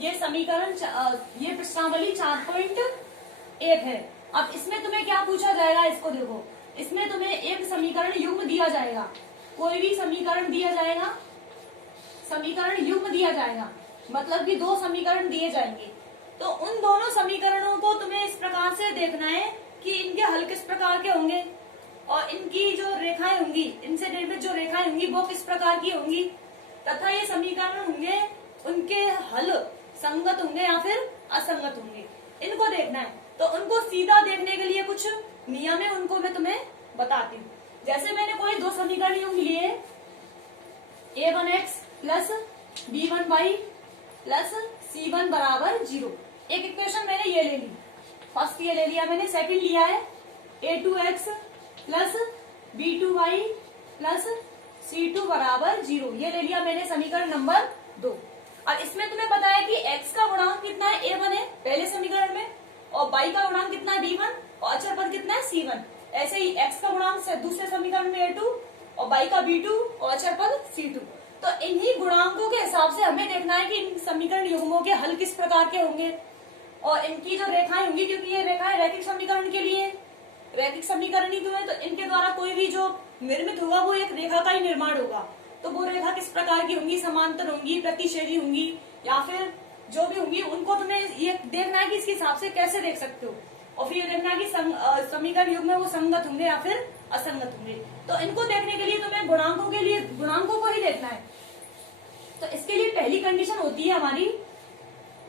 ये समीकरण ये प्रश्नावली 4.1 है। अब इसमें तुम्हें क्या पूछा जाएगा, इसको देखो। इसमें तुम्हें एक समीकरण युग्म दिया जाएगा, कोई भी समीकरण दिया जाएगा, समीकरण युग्म दिया जाएगा, मतलब कि दो समीकरण दिए जाएंगे। तो उन दोनों समीकरणों को तुम्हें इस प्रकार से देखना है कि इनके हल किस प्रकार के होंगे और इनकी जो रेखाएं होंगी, इनसे निर्मित जो रेखाएं होंगी वो किस प्रकार की होंगी, तथा ये समीकरण होंगे उनके हल संगत होंगे या फिर असंगत होंगे, इनको देखना है। तो उनको सीधा देखने के लिए कुछ नियम है, उनको मैं तुम्हें बताती हूँ। जैसे मैंने कोई दो समीकरण युग्म लिए, a1x plus b1y plus c1 बराबर 0। एक इक्वेशन मैंने ये ले ली, फर्स्ट ये ले लिया मैंने। सेकंड लिया है a2x plus b2y plus c2 बराबर 0, ये ले लिया मैंने समीकरण नंबर 2। अब इसमें तुम्हें पता है कि x का गुणांक कितना है, a1 है पहले समीकरण में, और y का गुणांक कितना है b1, और अचर पद कितना है c1। ऐसे ही x का गुणांक दूसरे समीकरण में a2 और y का b2 और अचर पद c2। तो इन्हीं गुणांकों के हिसाब से हमें देखना है कि इन समीकरण युग्मों के हल किस प्रकार के होंगे और इनकी जो रेखाएं होंगी, क्योंकि ये रेखाएं रैखिक समीकरण के लिए, रैखिक समीकरण ही क्यों है, तो इनके द्वारा कोई भी जो निर्मित होगा वो एक रेखा का ही निर्माण होगा। तो वो रेखा किस प्रकार की होंगी, समांतर होंगी, प्रतिच्छेदी होंगी, या फिर जो भी होंगी, उनको तुम्हें ये देखना है कि इसके हिसाब से कैसे देख सकते हो, और फिर ये देखना है कि समीकरण युग्म में वो संगत होंगे या फिर असंगत होंगे। तो इनको देखने के लिए तुम्हें गुणांकों के लिए गुणांकों को ही देखना है। तो इसके लिए पहली कंडीशन होती है हमारी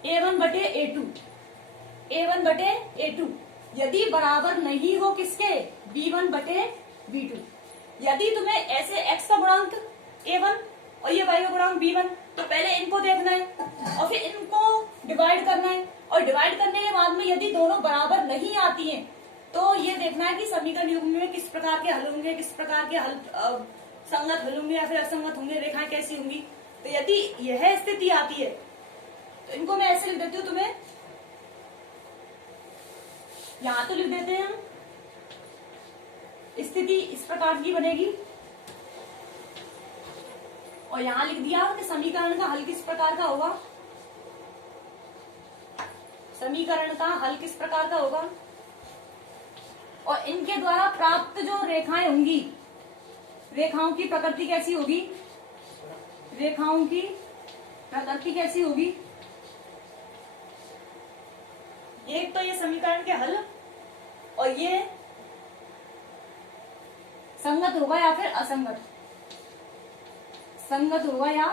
a1 बटे a2, a1 बटे a2 यदि बराबर नहीं हो किसके, b1 बटे b2। यदि तुम्हें ऐसे x का गुणांक a1 और ये y का गुणांक b1, तो पहले इनको देखना है और फिर इनको डिवाइड करना है, और डिवाइड करने के बाद में यदि दोनों बराबर नहीं आती हैं तो ये देखना है कि समीकरण युग्म में किस प्रकार के हल होंगे, किस प्रकार के हल संगत हल होंगे या फिर असंगत होंगे, रेखाएं कैसी होंगी। तो यदि यह स्थिति आती है तो इनको मैं ऐसे लिख देती हूँ, तुम्हें यहां तो लिख देते हैं हम, स्थिति इस प्रकार की बनेगी, और यहां लिख दिया कि समीकरण का हल किस प्रकार का होगा, समीकरण का हल किस प्रकार का होगा, और इनके द्वारा प्राप्त जो रेखाएं होंगी, रेखाओं की प्रकृति कैसी होगी, रेखाओं की प्रकृति कैसी होगी। एक तो ये समीकरण के हल, और ये संगत होगा या फिर असंगत, संगत होगा या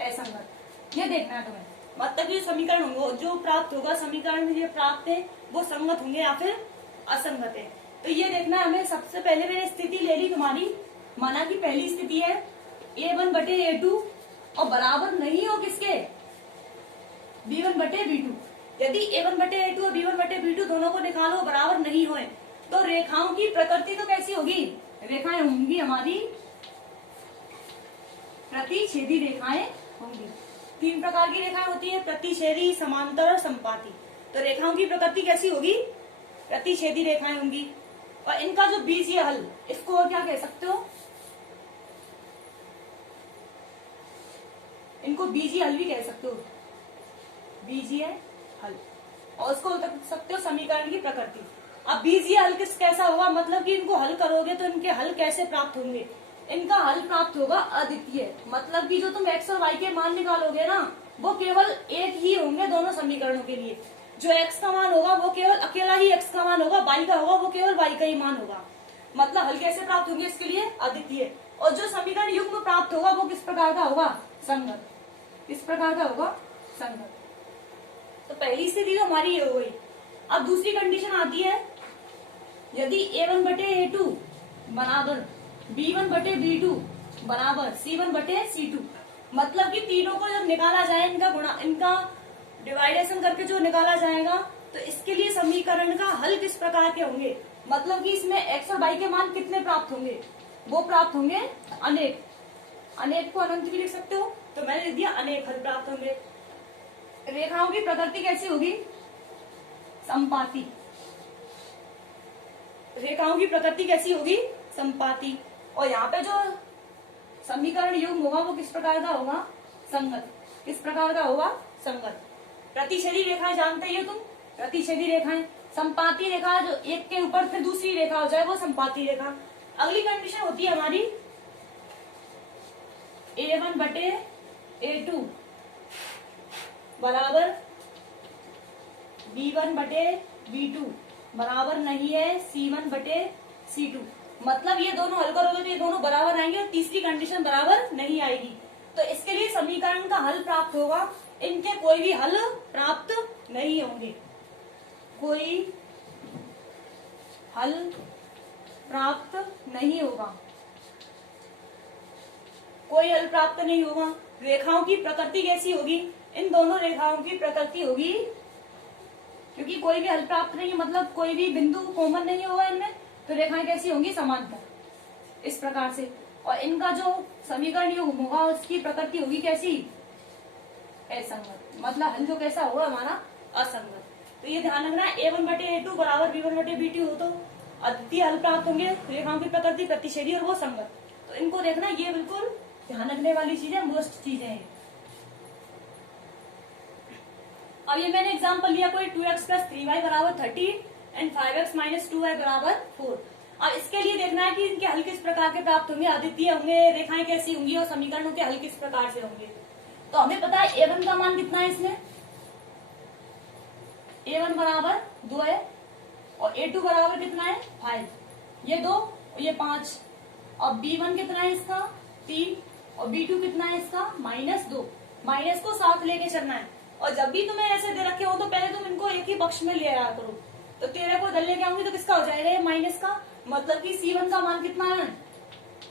असंगत, ये देखना है तुम्हें। मतलब ये समीकरण होंगे जो प्राप्त होगा, समीकरण में ये प्राप्त है वो संगत होंगे या फिर असंगत है, तो ये देखना है हमें। सबसे पहले मैंने स्थिति ले ली तुम्हारी, माना कि पहली स्थिति है a1 बटे a2 और बराबर नहीं हो किसके, b1 बटे b2। यदि a1 बटे a2 और b1 बटे b2 दोनों को निकालो, बराबर नहीं होए, तो रेखाओं की प्रकृति तो कैसी होगी, रेखाएं होंगी हमारी प्रतिच्छेदी रेखाएं होंगी। तीन प्रकार की रेखाएं होती है, प्रतिच्छेदी, समांतर और संपाती। तो रेखाओं की प्रकृति कैसी होगी, प्रतिच्छेदी रेखाएं होंगी, और इनका जो बीजीय हल, इसको और क्या कह सकते हो, इनको बीजीय हल भी कह सकते हो, बीजीय हल, और उसको कह सकते हो समीकरण की प्रकृति। अब बीजीय हल कैसा होगा, मतलब कि इनको हल करोगे तो इनके हल कैसे प्राप्त होंगे, इनका हल प्राप्त होगा अद्वितीय, मतलब कि जो तुम x और y के मान निकालोगे ना, वो केवल एक ही होंगे दोनों समीकरणों के लिए। जो x का मान होगा वो केवल अकेला ही x का मान होगा, y का होगा वो केवल y का ही मान होगा। मतलब हल कैसे प्राप्त होंगे इसके लिए, अद्वितीय। और जो समीकरण युग्म प्राप्त होगा वो किस प्रकार का होगा, संगत, किस प्रकार का होगा, संगत। तो पहली स्थिति तो हमारी ये हो गई। अब दूसरी कंडीशन आती है, यदि a1 बटे a2 बराबर b1 बटे b2 बराबर c1 बटे c2, मतलब कि तीनों को जब निकाला जाए, इनका डिवाइडेशन करके जो निकाला जाएगा, तो इसके लिए समीकरण का हल किस प्रकार के होंगे, मतलब कि इसमें x और y के मान कितने प्राप्त होंगे, वो प्राप्त होंगे अनेक। अनेक को अनंत भी लिख सकते हो, तो मैंने लिख दिया अनेक हल प्राप्त होंगे। रेखाओं की प्रकृति कैसी होगी, संपाती, रेखाओं की प्रकृति कैसी होगी, संपाती। और यहाँ पे जो समीकरण युग्म होगा वो किस प्रकार का होगा, संगत, किस प्रकार का होगा, संगत। प्रतिच्छेदी रेखाएं जानते ही हो तुम, प्रतिच्छेदी रेखाएं, संपाती रेखा जो एक के ऊपर फिर दूसरी रेखा हो जाए वो संपाती रेखा। अगली कंडीशन होती है हमारी A1 बटे A2 बराबर B1 बटे B2 बराबर नहीं है C1 बटे C2। मतलब ये दोनों हल करोगे तो ये दोनों बराबर आएंगे और तीसरी कंडीशन बराबर नहीं आएगी। तो इसके लिए समीकरण का हल प्राप्त होगा, इनके कोई भी हल प्राप्त नहीं होंगे, कोई हल प्राप्त नहीं होगा, कोई हल प्राप्त नहीं होगा। रेखाओं की प्रकृति कैसी होगी, इन दोनों रेखाओं की प्रकृति होगी, क्योंकि कोई भी हल प्राप्त नहीं है मतलब कोई भी बिंदु कॉमन नहीं होगा इनमें, तो रेखाएं कैसी होंगी, समांतर इस प्रकार से। और इनका जो समीकरण योग होगा उसकी प्रकृति होगी कैसी, असंगत, मतलब हल जो कैसा होगा हमारा असंगत। तो ये ध्यान रखना है, A1 बटे A2 बराबर B1 बटे B2 हो तो अद्वितीय हल प्राप्त होंगे, रेखाओं की प्रकृति प्रतिच्छेदी और वो संगत। तो इनको देखना, ये बिल्कुल ध्यान रखने वाली चीजें, मोस्ट चीजें हैं। अब ये मैंने एग्जाम्पल लिया कोई 2x प्लस 3y बराबर 30 एंड 5x माइनस 2y बराबर 4। अब इसके लिए देखना है कि इनके हल किस प्रकार के प्राप्त होंगे, अद्वितीय होंगे, रेखाएं कैसी होंगी और समीकरणों के हल किस प्रकार से होंगे। तो हमें पता है A1 का मान कितना है इसमें, A1 बराबर 2 है और A2 बराबर कितना है 5, ये 2 और ये 5। और B1 कितना है इसका 3 और B2 कितना है इसका -2। माइनस को साथ लेके चलना है, और जब भी तुम्हें ऐसे दे रखे हो तो पहले तुम इनको एक ही पक्ष में ले आया करो। तो 13 को इधर लेके आऊंगी तो किसका हो जाएगा ये माइनस का, मतलब कि C1 का मान कितना है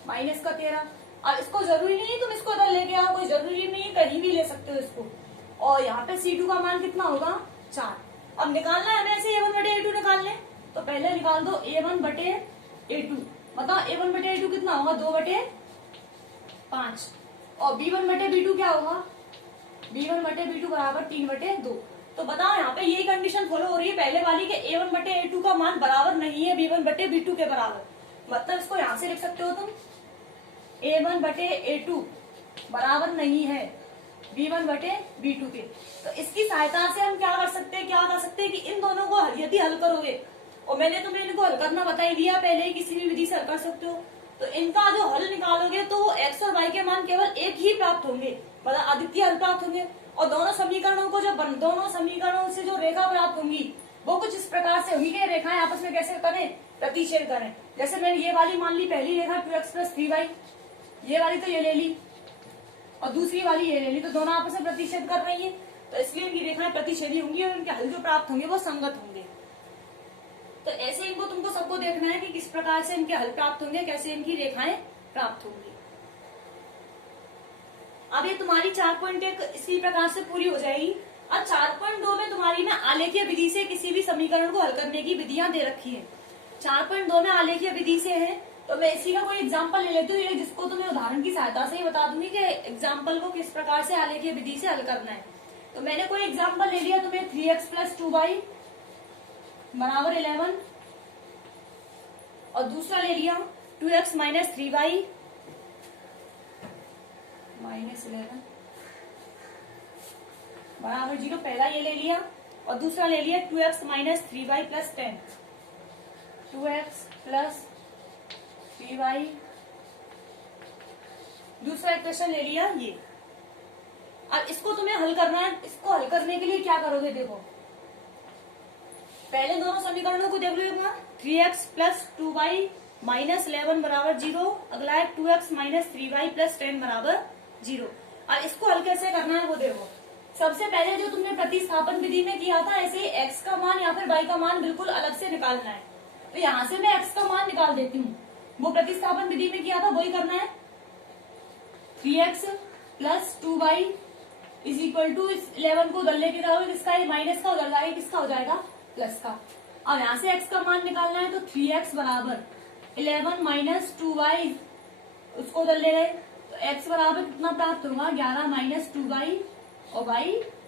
माइनस का 13। अब इसको जरूरी नहीं है तुम इसको इधर लेके आओ, कोई जरूरी नहीं है, कहीं भी ले सकते हो इसको। और यहाँ पे C2 का मान कितना होगा 4। अब निकालना है हमें ऐसे A1 बटे A2 निकालने, तो पहले निकाल दो A1 बटे A2, बताओ A1 बटे A2 कितना होगा 2 बटे 5 और B1 बटे B2 क्या होगा, B1 बटे B2 बराबर 3 बटे 2। तो बताओ यहाँ पे यही कंडीशन फॉलो हो रही है पहले वाली के A1 बटे A2 का मान बराबर नहीं है B1 बटे B2 के बराबर। मतलब इसको यहाँ से लिख सकते हो तुम A1 बटे A2 बराबर नहीं है B1 बटे B2 के। तो इसकी सहायता से हम क्या कर सकते हैं कि इन दोनों को यदि हल करोगे, और मैंने तुम्हें इनको हल करना बता ही दिया पहले ही, किसी भी विधि से हल कर सकते हो। तो इनका जो हल निकालोगे तो x और y के मान केवल एक ही प्राप्त होंगे, मतलब अद्वितीय हल प्राप्त होंगे। और दोनों समीकरणों को दोनों समीकरणों से जो रेखा प्राप्त होंगी वो कुछ इस प्रकार से होगी कि रेखाएं आपस में कैसे करें, प्रतिच्छेद करें। जैसे मैंने ये वाली मान ली पहली रेखा 2x प्लस 3y, ये वाली तो ये ले ली और दूसरी वाली ये ले ली, तो दोनों आपस में प्रतिच्छेद कर रही है, तो इसलिए इनकी रेखाएं प्रतिच्छेदी होंगी और इनके हल जो प्राप्त होंगे वो संगत होंगे। तो ऐसे इनको तुमको सबको देखना है कि किस प्रकार से इनके हल प्राप्त होंगे, कैसे इनकी रेखाएं प्राप्त होंगी। अब ये तुम्हारी 4.1 इसी प्रकार से पूरी हो जाएगी। अब 4.2 में तुम्हारी ना आलेखीय विधि से किसी भी समीकरण को हल करने की विधियां दे रखी है। 4.2 में आलेखीय विधि से है, तो मैं इसी का कोई एग्जाम्पल ले लेती हूँ, जिसको तुम्हें उदाहरण की सहायता से ही बता दूंगी कि एग्जाम्पल को किस प्रकार से आलेखीय विधि से हल करना है। तो मैंने कोई एग्जाम्पल ले लिया तुम्हें 3x प्लस 2y बराबर 11 और दूसरा ले लिया 2x माइनस 3y माइनस 11 बराबर 0। पहला ये ले लिया और दूसरा ले लिया 2x minus 3y plus 10, 2x plus 3y, दूसरा इक्वेशन ले लिया ये। अब इसको तुम्हें हल करना है, इसको हल करने के लिए क्या करोगे, देखो पहले दोनों समीकरणों को देख लो एक बार। 3x प्लस 2y माइनस 11 बराबर 0, अगला है 2x माइनस 3y प्लस 10 बराबर 0। और इसको हल कैसे करना है वो देखो। सबसे पहले जो तुमने प्रतिस्थापन विधि में किया था, ऐसे ही x का मान या फिर y का मान बिल्कुल अलग से निकालना है। तो यहाँ से मैं x का मान निकाल देती हूँ, वो प्रतिस्थापन विधि में किया था वही करना है। 3x plus 2y is equal to 11 को उधर लेके जाओगे, किसका ये माइनस का उधर जाएगा, किसका हो जाएगा प्लस का। अब यहाँ से x का मान निकालना है, तो 3x बराबर 11 माइनस 2y, उसको उधर ले गए तो x बराबर कितना प्राप्त होगा 11 माइनस 2y और y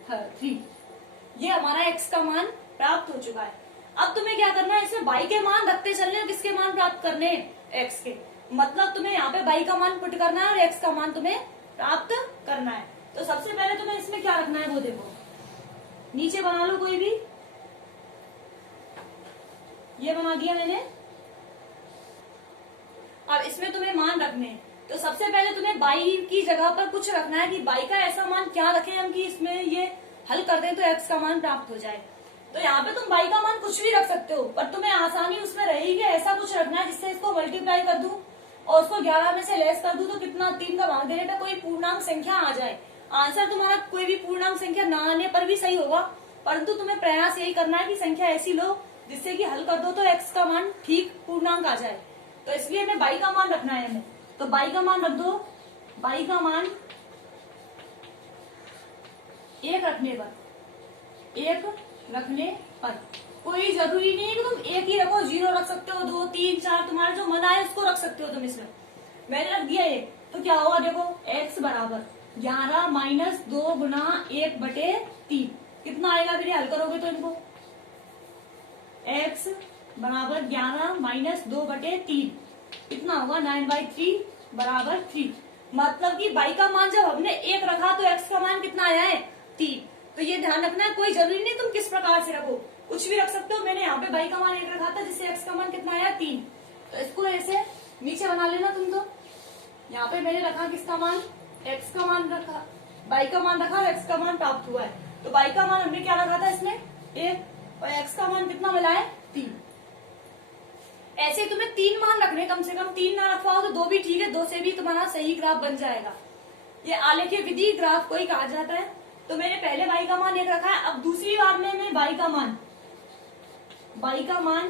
3। ये हमारा x का मान प्राप्त हो चुका है। अब तुम्हें क्या करना है, इसमें y के मान रखते चलने, किसके मान प्राप्त करने हैं x के, मतलब तुम्हें यहाँ पे y का मान पुट करना है और x का मान तुम्हें प्राप्त करना है। तो सबसे पहले तुम्हें इसमें क्या रखना है वो देखो। नीचे बना लो कोई भी, ये बना दिया मैंने। अब इसमें तुम्हें मान रखने हैं, तो सबसे पहले तुम्हें बाई की जगह पर कुछ रखना है कि बाई का ऐसा मान क्या रखें हम कि इसमें ये हल कर दें तो एक्स का मान प्राप्त हो जाए। तो यहाँ पे तुम बाई का मान कुछ भी रख सकते हो, पर तुम्हें आसानी उसमें रहेगी ऐसा कुछ रखना है जिससे इसको मल्टीप्लाई कर दूं और उसको 11 में से लेस कर दूं तो कितना 3 का भाग देने पर कोई पूर्णांक संख्या आ जाए। आंसर तुम्हारा कोई भी पूर्णांक संख्या ना आने पर भी सही होगा, परंतु तुम्हें प्रयास यही करना है कि संख्या ऐसी लो जिससे कि हल कर दो तो एक्स का मान ठीक पूर्णांक आ जाए। तो इसलिए हमें बाई का मान रखना है हमें, तो बाई का मान रख दो। बाई का मान 1 रखने पर, 1 रखने पर कोई जरूरी नहीं है कि तुम 1 ही रखो, 0 रख सकते हो, 2, 3, 4 तुम्हारा जो मन आए उसको रख सकते हो तुम इसमें। मैंने रख दिया 1, तो क्या होगा देखो, x बराबर 11 माइनस 2 गुना 1/3 कितना आएगा फिर हल करोगे तो इनको, x बराबर 11 माइनस 2/3 कितना होगा 9/3 बराबर 3। मतलब कि बाई का मान जब हमने 1 रखा तो x का मान कितना आया है 3। तो ये ध्यान रखना है, कोई जरूरी नहीं तुम किस प्रकार से रखो, कुछ भी रख सकते हो। मैंने यहाँ पे बाई का मान 1 रखा था जिससे x का मान कितना आया 3, तो इसको ऐसे नीचे बना लेना तुम। तो यहाँ पे मैंने रखा किसका मान, x का मान रखा, बाई का मान रखा और x का मान प्राप्त हुआ है। तो बाई का मान हमने क्या रखा था इसमें 1 और x का मान कितना मिला है 3। ऐसे तुम्हें 3 मान रखने, कम से कम 3 ना रखवाओ तो 2 भी ठीक है, 2 से भी तुम्हारा सही ग्राफ बन जाएगा। ये आलेखीय विधि ग्राफ को ही कहा जाता है। तो मैंने पहले बाई का मान 1 रखा है, अब दूसरी बार में मैं बाई का मान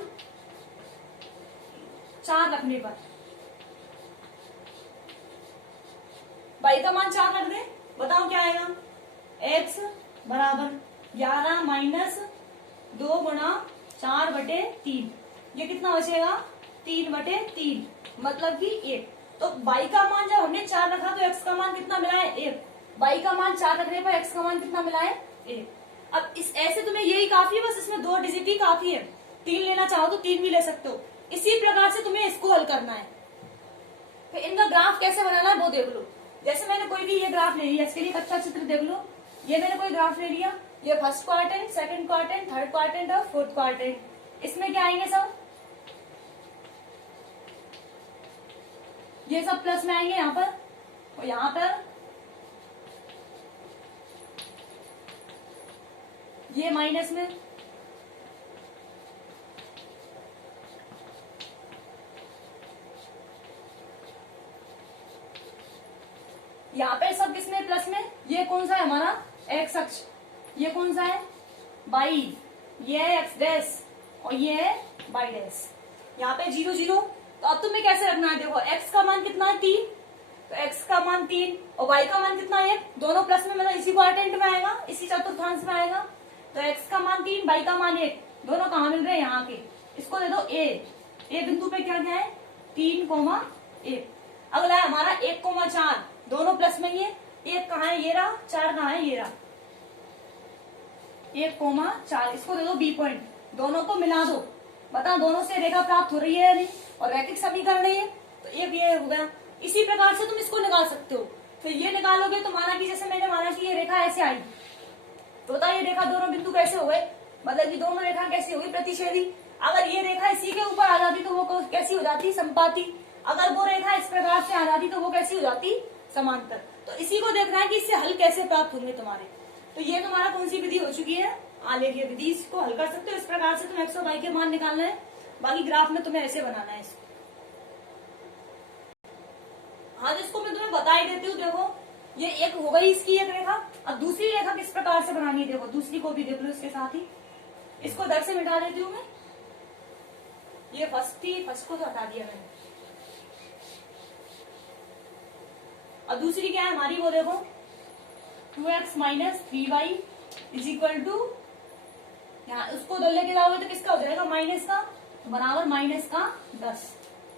4 रखने पर, बाई का मान 4 रख दे, बताओ क्या आएगा, x बराबर 11 माइनस 2 गुना 4/3 ये कितना बचेगा 3/3 मतलब कि 1। तो बाई का मान जब हमने 4 रखा तो x का मान कितना मिला है 1, बाई का मान 4 रखने पर x का मान कितना मिला है 1। अब इस ऐसे तुम्हें यही काफी है, बस इसमें 2 डिजिट ही काफी है, 3 लेना चाहो तो 3 भी ले सकते हो। इसी प्रकार से तुम्हें इसको हल करना है। फिर इनका ग्राफ कैसे बनाना है वो देख लो। जैसे मैंने कोई भी ये ग्राफ ले लिया, इसके लिए अच्छा चित्र देख लो। ये मैंने कोई ग्राफ ले लिया, ये first quadrant, second quadrant, third quadrant और फोर्थ क्वाड्रेंट। इसमें क्या आएंगे सब, ये सब प्लस में आएंगे यहाँ पर, और यहाँ पर ये माइनस में, यहाँ पे सब किसमें प्लस में। ये कौन सा है हमारा एक्स अक्ष, ये कौन सा है बाई, ये है एक्स डैश और ये है बाई डैश। यहाँ पे 0 0। तो अब तुम्हें कैसे रखना है, देखो x का मान कितना है 3, तो x का मान 3 और y का मान कितना है 1, दोनों प्लस में मतलब इसी क्वाड्रेंट में आएगा, इसी चतुर्थांश में आएगा। तो x का मान 3, y का मान 1, दोनों कहाँ मिल रहे हैं यहाँ के, इसको दे दो a बिंदु पे क्या क्या है 3,1। अगला है हमारा 1,4, दोनों प्लस में, ये 1 कहाँ है ये रहा, 4 कहाँ है ये रहा, 1,4 इसको दे दो b पॉइंट, दोनों को मिला दो, बता दोनों से रेखा प्राप्त हो रही है या नहीं, और रैखिक समीकरण है तो एक ये हो गया। इसी प्रकार से तुम इसको निकाल सकते हो। फिर ये निकालोगे तो माना कि जैसे मैंने माना कि ये रेखा ऐसे आई, तो बता ये रेखा दोनों बिंदु कैसे हो गए, मतलब कि दोनों रेखा कैसी होगी प्रतिच्छेदी। अगर ये रेखा इसी के ऊपर आ जाती तो वो कैसी हो जाती समपाती, अगर वो रेखा इस प्रकार से आ जाती तो वो कैसी हो जाती समांतर। तो इसी को देखना है कि इससे हल कैसे प्राप्त होंगे तुम्हारे। तो ये तुम्हारा कौन सी विधि हो चुकी है, आलेखीय विधि। इसको हल कर सकते हो इस प्रकार से, तुम एक्स और वाई के मान निकालना है, बाकी ग्राफ में तुम्हें ऐसे बनाना है इसको। हाँ जिसको मैं तुम्हें बता ही देती हूँ, देखो ये एक हो गई इसकी एक रेखा। अब दूसरी रेखा किस प्रकार से बनानी है, देखो दूसरी को भी देख लो इसके साथ ही। इसको दर से मिटा देती हूँ मैं, ये फर्स्ट थी, फर्स्ट को तो हटा दिया मैंने। और दूसरी क्या है हमारी, वो देखो 2x minus 3y is equal to, यहाँ उसको दल लेके जाओगे तो किसका हो जाएगा माइनस का, तो बराबर माइनस का 10।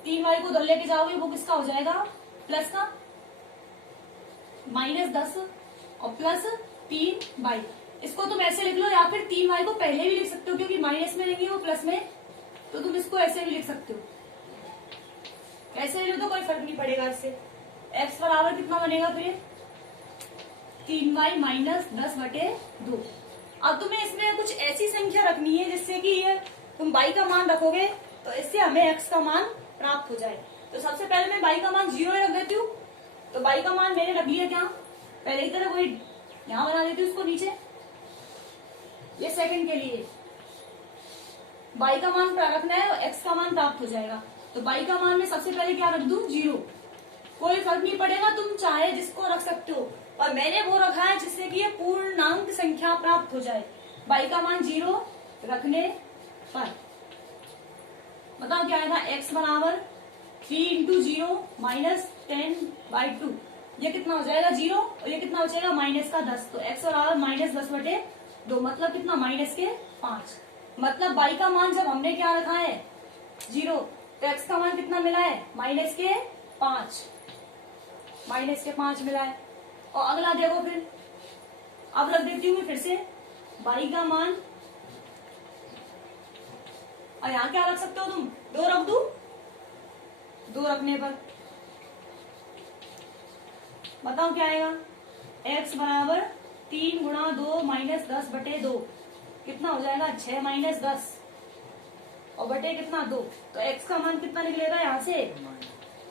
3y को दल लेके जाओगे वो किसका हो जाएगा प्लस का, -10 और प्लस 3y। इसको तुम ऐसे लिख लो, या फिर 3y को पहले भी लिख सकते हो क्योंकि माइनस में लेंगे वो प्लस में, तो तुम इसको ऐसे भी लिख सकते हो। ऐसे लिख तो कोई फर्क नहीं पड़ेगा इससे। x बराबर कितना बनेगा फिर 3y माइनस 10/2। अब तुम्हें इसमें कुछ ऐसी संख्या रखनी है जिससे कि ये तुम y का मान रखोगे तो इससे हमें x का मान प्राप्त हो जाए। तो सबसे पहले मैं y का मान 0 रख देती हूँ। तो y का मान मैंने रख लिया क्या, पहले की तरह कोई यहाँ बना देती हूँ उसको नीचे। ये सेकंड के लिए y का मान रखना है और x का मान प्राप्त हो जाएगा। तो y का मान में सबसे पहले क्या रख दूं, 0। कोई फर्क नहीं पड़ेगा, तुम चाहे जिसको रख सकते हो, और मैंने वो रखा है जिससे कि ये पूर्णांक संख्या प्राप्त हो जाए। y का मान 0 रखने पर बताओ क्या आएगा, x बराबर 3 इंटू 0 माइनस 10/2। ये कितना हो जाएगा 0 और ये कितना हो जाएगा माइनस का 10। तो x बराबर माइनस 10/2 मतलब कितना, माइनस के 5। मतलब y का मान जब हमने क्या रखा है 0 तो x का मान कितना मिला है, माइनस के 5। माइनस के 5 मिला है। और अगला देखो फिर, अब रख देती हूँ फिर से y का मान, और यहाँ क्या रख सकते हो तुम, 2 रख दू। 2 रखने पर बताओ क्या आएगा, x बराबर 3 गुणा 2 माइनस 10/2 कितना हो जाएगा 6 माइनस 10 और बटे कितना 2। तो x का मान कितना निकलेगा यहाँ से,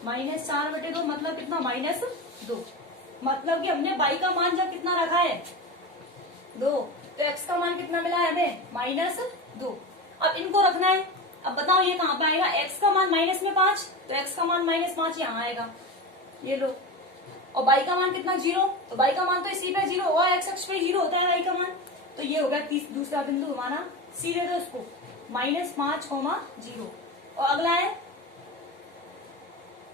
माइनस 4/2 मतलब कितना, माइनस 2। मतलब कि हमने y का मान जब कितना रखा है 2 तो x का मान कितना मिला है हमें, माइनस 2। अब इनको रखना है। अब बताओ ये कहाँ पे आएगा, x का मान माइनस में 5 तो x का मान -5 यहाँ आएगा, ये लो। और y का मान कितना 0, तो y का मान तो इसी पे 0 होगा, x अक्ष पे 0 होता है y का मान। तो ये हो गया दूसरा बिंदु हमारा, सीधे दो उसको -5, 0। और अगला है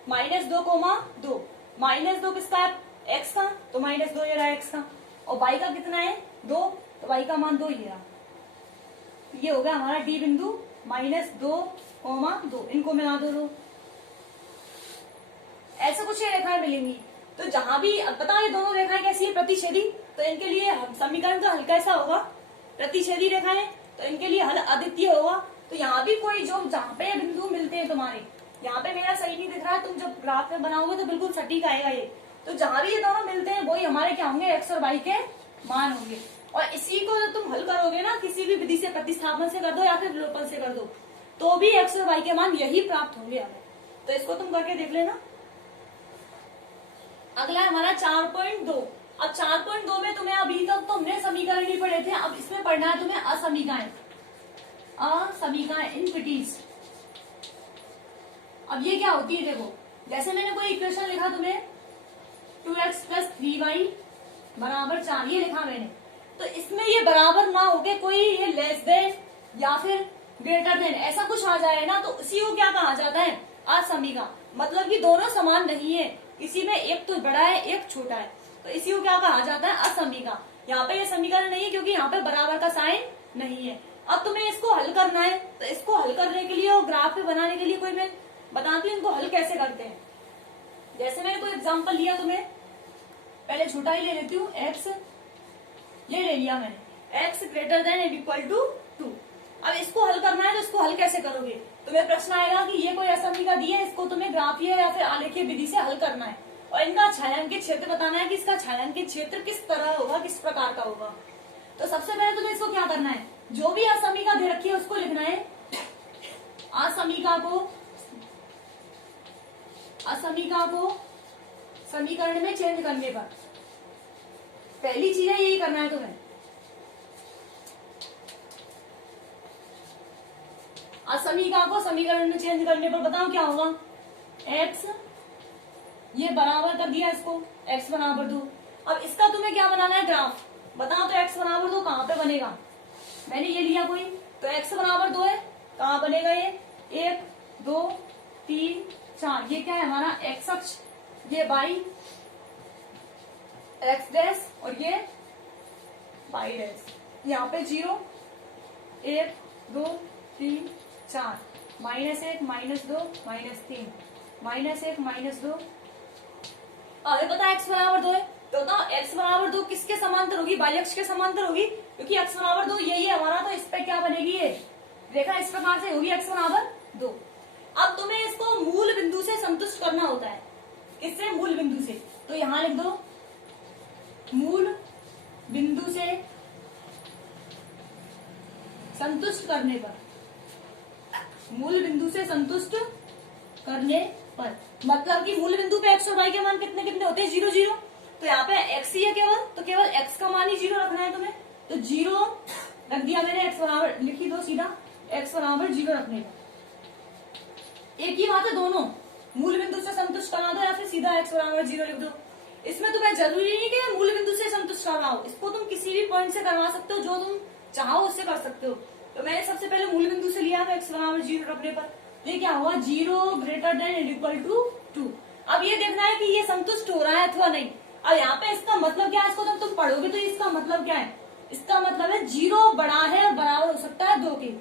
-2, -2 किसका है, x का, तो -2 ये रहा x का। और y का कितना है 2, तो y का मान 2 ये रहा। ये हो गया हमारा डी बिंदु, -2, 2। इनको मिला दो। ऐसे कुछ ये रेखाएं मिलेंगी। तो जहां भी, अब बताओ ये दोनों रेखाएं कैसी है, प्रतिच्छेदी। तो इनके लिए समीकरण का हल कैसा होगा, प्रतिच्छेदी रेखाएं, तो इनके लिए हल अद्वितीय होगा। तो यहाँ भी कोई जो जहाँ पे बिंदु मिलते हैं तुम्हारे, यहाँ पे मेरा सही नहीं दिख रहा है, तुम जब ग्राफ में बनाओगे तो बिल्कुल सटीक आएगा ये। तो जहां भी ये दोनों मिलते हैं वही हमारे क्या होंगे, एक्स और वाई के मान होंगे। और इसी को जब तुम हल करोगे ना, किसी भी विधि से, प्रतिस्थापन से कर दो या फिर विलोपन से कर दो, तो भी एक्स और वाई के मान यही प्राप्त होंगे हमें। तो इसको तुम करके देख लेना। अगला है हमारा 4.2। अब 4.2 में तुम्हें अभी तक तुमने समीकरण ही पढ़े थे, अब इसमें पढ़ना है तुम्हें असमीकाएं, इनफिनिटीज। अब ये क्या होती है देखो, जैसे मैंने कोई इक्वेशन लिखा तुम्हें 2x + 3y बराबर 4, ये लिखा मैंने। तो इसमें ये बराबर ना होके कोई ये लेस देन या फिर ग्रेटर देन ऐसा कुछ आ जाए ना, तो इसी को क्या कहा जाता है, असमीका। मतलब कि दोनों समान नहीं है, किसी में एक तो बड़ा है एक छोटा है, तो इसी को क्या कहा जाता है, असमीका। यहाँ पे ये समीकरण नहीं है क्योंकि यहाँ पे बराबर का साइन नहीं है। अब तुम्हें इसको हल करना है, तो इसको हल करने के लिए और ग्राफ पे बनाने के लिए कोई मैं बताती हूँ इनको हल कैसे करते हैं। जैसे मैंने कोई एग्जाम्पल लिया तुम्हें, पहले छोटा ही ले लेती हूँ, x ये ले लिया मैंने, x > 2। अब इसको हल करना है, तो इसको हल कैसे करोगे, तुम्हें प्रश्न आएगा कि ये कोई असमीका दी है, इसको तुम्हें ग्राफीय या फिर आलेखीय विधि से हल करना है और इनका छायांकित क्षेत्र बताना है कि इसका छायांकित क्षेत्र किस तरह होगा, किस प्रकार का होगा। तो सबसे पहले तुम्हें इसको क्या करना है, जो भी असमीका दे रखी है उसको लिखना है। असमीका को समीकरण में चेंज करने पर पहली चीज है यही करना है तुम्हें। असमीका को समीकरण में चेंज करने पर बताओ क्या होगा, x ये बराबर कर दिया इसको, x बराबर 2। अब इसका तुम्हें क्या बनाना है, ग्राफ बताओ। तो x बराबर 2 कहाँ पे बनेगा, मैंने ये लिया कोई, तो x बराबर 2 है, कहाँ बनेगा ये, 1 2 3 4। ये क्या है हमारा x अक्ष, ये y x डैश और ये y डैश। यहाँ पे 0 1 2 3 4, -1 -2 -3 -1 -2। अरे पता x बराबर 2 है, तो बताओ x बराबर 2 किसके समांतर होगी, y अक्ष के समांतर होगी, क्योंकि x बराबर 2 यही है हमारा। तो इस पे क्या बनेगी, ये रेखा इस प्रकार से होगी, x बराबर 2। अब तुम्हें इसको मूल बिंदु से संतुष्ट करना होता है, किससे, मूल बिंदु से। तो यहां लिख दो मूल बिंदु से संतुष्ट करने पर, मूल बिंदु से संतुष्ट करने पर, मतलब कि मूल बिंदु पे एक्स और वाई के मान कितने कितने होते हैं, 0 0। तो यहाँ पे एक्स ही है केवल, तो केवल एक्स का मान ही 0 रखना है तुम्हें। तो 0 रख दिया मैंने, एक्स बराबर लिख ही दो सीधा, एक्स बराबर 0 रखने का। एक ही बात है, दोनों मूल बिंदु से संतुष्ट करवा दो या फिर सीधा एक्स बराबर 0 लिख दो। इसमें तुम्हें जरूरी नहीं कि मूल बिंदु से संतुष्ट करवाओ, इसको तुम किसी भी पॉइंट से करवा सकते हो, जो तुम चाहो उससे कर सकते हो। तो मैंने सबसे पहले मूल बिंदु से लिया एक्स बराबर 0 रखने पर, ये क्या हुआ, 0 greater than and equal to 2। अब ये देखना है कि ये संतुष्ट हो रहा है अथवा नहीं। अब यहाँ पे इसका मतलब क्या है, इसको जब तुम पढ़ोगे तो इसका मतलब क्या है, इसका मतलब है 0 बड़ा है और बराबर हो सकता है 2 के।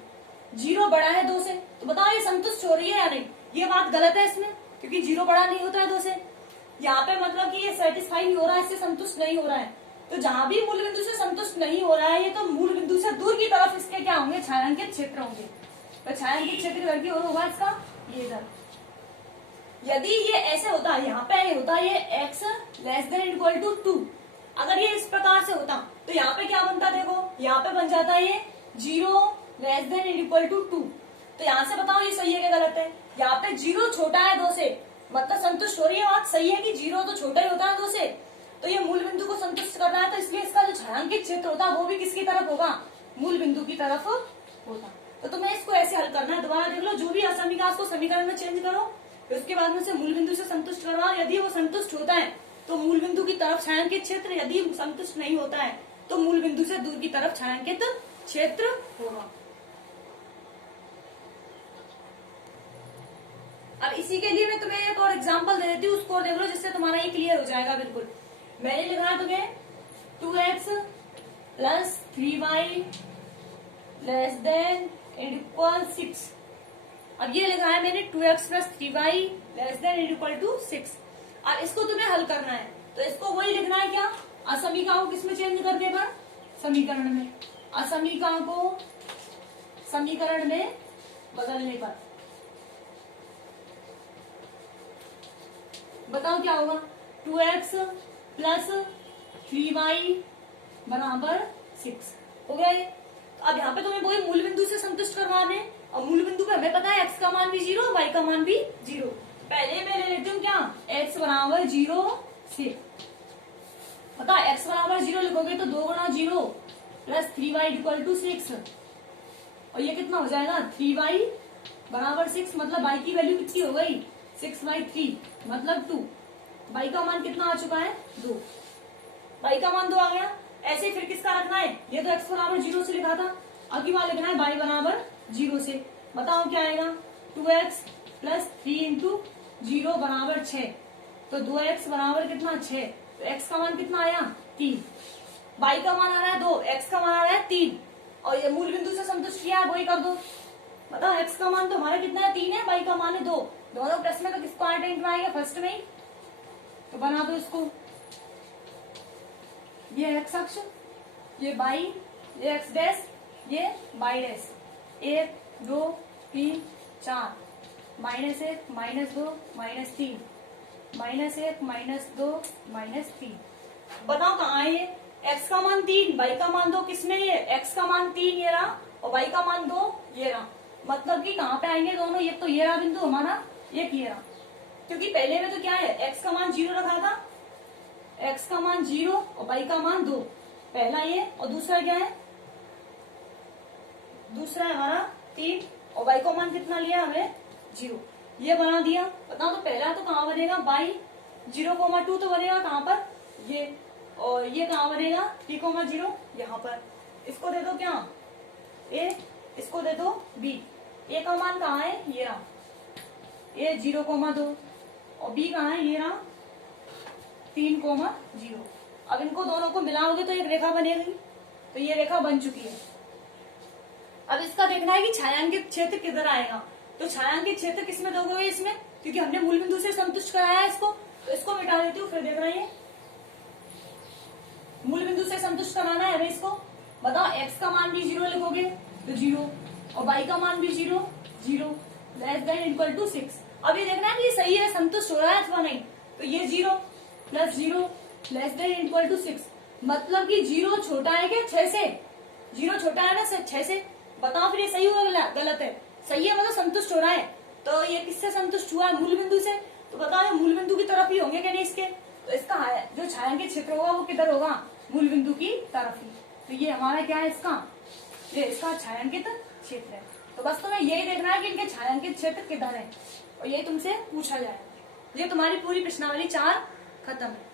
0 बड़ा है 2 से, तो बताओ ये संतुष्ट हो रही है या नहीं। ये बात गलत है इसमें, क्योंकि 0 बड़ा नहीं होता है 2 से। यहाँ पे मतलब कि ये सेटिस्फाई नहीं हो रहा है, इससे संतुष्ट नहीं हो रहा है। तो जहां भी मूल बिंदु से संतुष्ट नहीं हो रहा है ये, तो मूल बिंदु से दूर की तरफ इसके क्या होंगे, छायांकित क्षेत्र होंगे। तो छायांकित क्षेत्र इधर की ओर होगा इसका, ये इधर। यदि ये ऐसे होता, यहाँ पे ये होता, ये x less than equal to 2, अगर ये इस प्रकार से होता तो यहाँ पे क्या बनता, देखो यहाँ पे बन जाता है ये 0 लेस देन इक्वल टू 2। तो यहाँ से बताओ ये सही है क्या गलत है। यहाँ पे 0 छोटा है 2 से, मतलब संतुष्ट हो रही है, बात सही है कि 0 तो छोटा ही होता है 2 से, तो ये मूल बिंदु को संतुष्ट कर रहा है। तो इसलिए इसका जो छायांकित क्षेत्र होता है वो भी किसकी तरफ होगा, मूल बिंदु की तरफ होता। तो तुम्हें इसको ऐसे हल करना है, दोबारा देख लो, जो भी असमीका उसको समीकरण में चेंज करो, फिर उसके बाद में से मूल बिंदु से संतुष्ट करवाओ। यदि वो संतुष्ट होता है तो मूल बिंदु की तरफ छायांकित क्षेत्र, यदि संतुष्ट नहीं होता है तो मूल बिंदु से दूर की तरफ छायांकित क्षेत्र होगा। अब इसी के लिए मैं तुम्हें एक और एग्जांपल दे देती हूँ, उसको देख लो, जिससे तुम्हारा ये क्लियर हो जाएगा बिल्कुल। मैंने लिखा है तुम्हें 2x plus 3y less than equal 6। अब ये लिखा है मैंने 2x plus 3y less than equal to 6। अब इसको तुम्हें हल करना है, तो इसको वही लिखना है क्या, असमीका को किसमें चेंज करने पर, समीकरण में, असमीका को समीकरण में बदलने पर। बताओ क्या होगा, 2x प्लस 3y बराबर 6 हो गया ये। तो अब यहाँ पे तुम्हें वही मूल बिंदु से संतुष्ट करवाने, और मूल बिंदु पे हमें पता है x का मान भी 0, y का मान भी 0। पहले मैं ले लेती हूँ क्या, x बराबर 0 से, पता x बराबर 0 लिखोगे तो 2 गुणा 0 प्लस 3y इक्वल टू 6, और ये कितना हो जाएगा, 3y बराबर 6, मतलब y की वैल्यू कितनी हो गई, 6/3 मतलब 2। y का मान कितना आ चुका है, 2। y का मान 2 आ गया। ऐसे फिर किसका रखना है, ये तो x बराबर 0 से लिखा था, अगली बार लिखना है y बराबर 0 से। बताओ क्या आएगा, 2x प्लस 3 इंटू 0 बराबर 6, तो 2x बराबर कितना 6, तो x का मान कितना आया 3, y का मान आ रहा है 2, x का मान आ रहा है 3, और ये मूल बिंदु से संतुष्ट किया है, वही कर दो। बताओ x का मान तो हमारा कितना है 3 है, y का मान है 2, दोनों प्लस में तो किसको आइडेंट में आएगा, फर्स्ट में ही, तो बना दो इसको, ये x अक्ष, ये y, ये x डैश, ये y डैश, 1 2 3 4, -1 -2 -3, -1 -2 -3। बताओ कहाँ है ये, x का मान 3, y का मान 2, किसमें ये, x का मान 3 ये रहा और y का मान 2 ये रहा, मतलब कि कहाँ पे आएंगे दोनों, ये तो ये रहा बिंदु हमारा, ये रहा, क्योंकि पहले में तो क्या है, x का मान 0 रखा था, x का मान 0 और y का मान 2, पहला ये, और दूसरा क्या है, दूसरा है हमारा 3, और y का मान कितना लिया हमें 0, ये बना दिया। बताओ तो पहला तो कहाँ बनेगा, y 0,2 तो बनेगा कहाँ पर, ये, और ये कहाँ बनेगा 3,0 यहाँ पर। इसको दे दो क्या a, इसको दे दो b, a का मान कहाँ है, ये रहा, a 0,2 और b कहाँ है, ये रहा 3,0। अब इनको दोनों को मिलाओगे तो एक रेखा बनेगी, तो ये रेखा बन चुकी है। अब इसका देखना है कि छायांकित क्षेत्र किधर आएगा, तो छायांकित क्षेत्र किसमें दोगे, इसमें, क्योंकि हमने मूल बिंदु से संतुष्ट कराया है इसको, तो इसको मिटा देती हूँ, फिर देख रहे हैं मूल बिंदु से संतुष्ट कराना है हमें इसको। बताओ x का मान भी 0 लिखोगे तो 0, और y का मान भी 0 0 लेस देन इक्वल टू 6। अब ये देखना है कि ये सही है, संतुष्ट हो रहा है अथवा नहीं, तो ये 0 plus 0 less than equal to 6, मतलब कि 0 छोटा है क्या 6 से, 0 छोटा है ना 6 से, बताओ फिर ये सही हुआ गलत है? सही है मतलब संतुष्ट हो रहा है। तो ये किससे संतुष्ट हुआ है? मूल बिंदु से। तो बताओ ये मूल बिंदु की तरफ ही होंगे क्या नहीं इसके? तो इसका जो छायांकित क्षेत्र होगा वो किधर होगा? मूल बिंदु की तरफ ही। तो ये हमारा क्या है इसका? ये इसका छायांकित क्षेत्र है। तो बस तुम्हें यही देखना है कि इनके छायांकित क्षेत्र किधर है और यही तुमसे पूछा जाए। ये तुम्हारी पूरी प्रश्नावली 4 खत्म है।